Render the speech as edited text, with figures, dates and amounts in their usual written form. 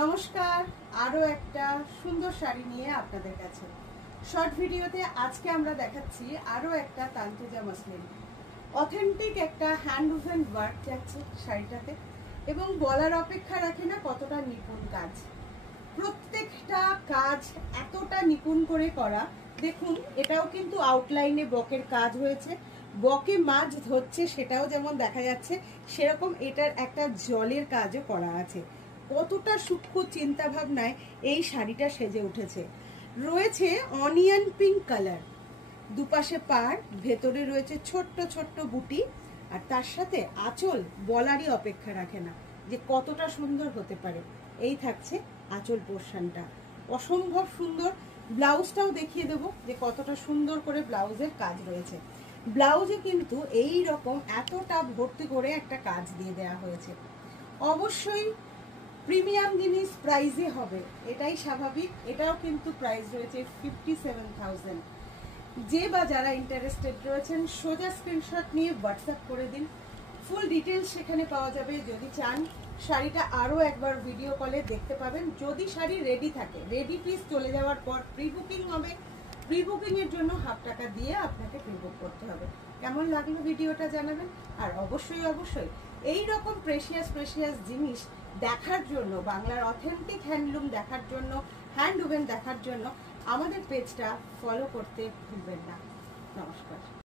নমস্কার, আরো একটা সুন্দর শাড়ি নিয়ে আপনাদের কাছে শর্ট ভিডিওতে আজকে আমরা দেখাচ্ছি আরো একটা তান্তুজা মসলিন। অথেন্টিক একটা হ্যান্ড উভেন ওয়ার্ক যাচ্ছে শাড়িটাতে এবং বলার অপেক্ষা রাখে না কতটা নিপুণ কাজ। প্রত্যেকটা কাজ এতটা নিপুণ করে করা। দেখুন, এটাও কিন্তু আউটলাইনে বকের কাজ হয়েছে, বকে মাছ ধরছে সেটাও যেমন দেখা যাচ্ছে, সেরকম এটার একটা জলের কাজও করা আছে। কতটা সূক্ষ্ম চিন্তা ভাবনায় এই শাড়িটা সেজে উঠেছে। রয়েছে অনিয়ন পিঙ্ক কালার, দুপাশে পাড়, ভেতরে রয়েছে ছোট্ট ছোট্ট বুটি, আর তার সাথে আঁচল বলারই অপেক্ষা রাখে না যে কতটা সুন্দর হতে পারে। এই থাকছে আঁচল পোর্শনটা, অসম্ভব সুন্দর। ব্লাউজটাও দেখিয়ে দেবো যে কতটা সুন্দর করে ব্লাউজের কাজ রয়েছে। ব্লাউজে কিন্তু এই রকম এতটা ভর্তি করে একটা কাজ দিয়ে দেওয়া হয়েছে। অবশ্যই প্রিমিয়াম জিনিস প্রাইজে হবে, এটাই স্বাভাবিক। এটাও কিন্তু প্রাইস রয়েছে 57,000। যে বা যারা ইন্টারেস্টেড রয়েছেন সোজা স্ক্রিনশট নিয়ে হোয়াটসঅ্যাপ করে দিন, ফুল ডিটেলস সেখানে পাওয়া যাবে। যদি চান শাড়িটা আরও একবার ভিডিও কলে দেখতে পাবেন। যদি শাড়ি রেডি থাকে, রেডি পিস চলে যাওয়ার পর প্রি বুকিং হবে। প্রি বুকিংয়ের জন্য ½ টাকা দিয়ে আপনাকে প্রি বুক করতে হবে। কেমন লাগলো ভিডিওটা জানাবেন। আর অবশ্যই অবশ্যই এই রকম প্রেশিয়াস জিনিস দেখার জন্য, বাংলার অথেন্টিক হ্যান্ডলুম দেখার জন্য, হ্যান্ড উভেন দেখার জন্য আমাদের পেজটা ফলো করতে ভুলবেন না। নমস্কার।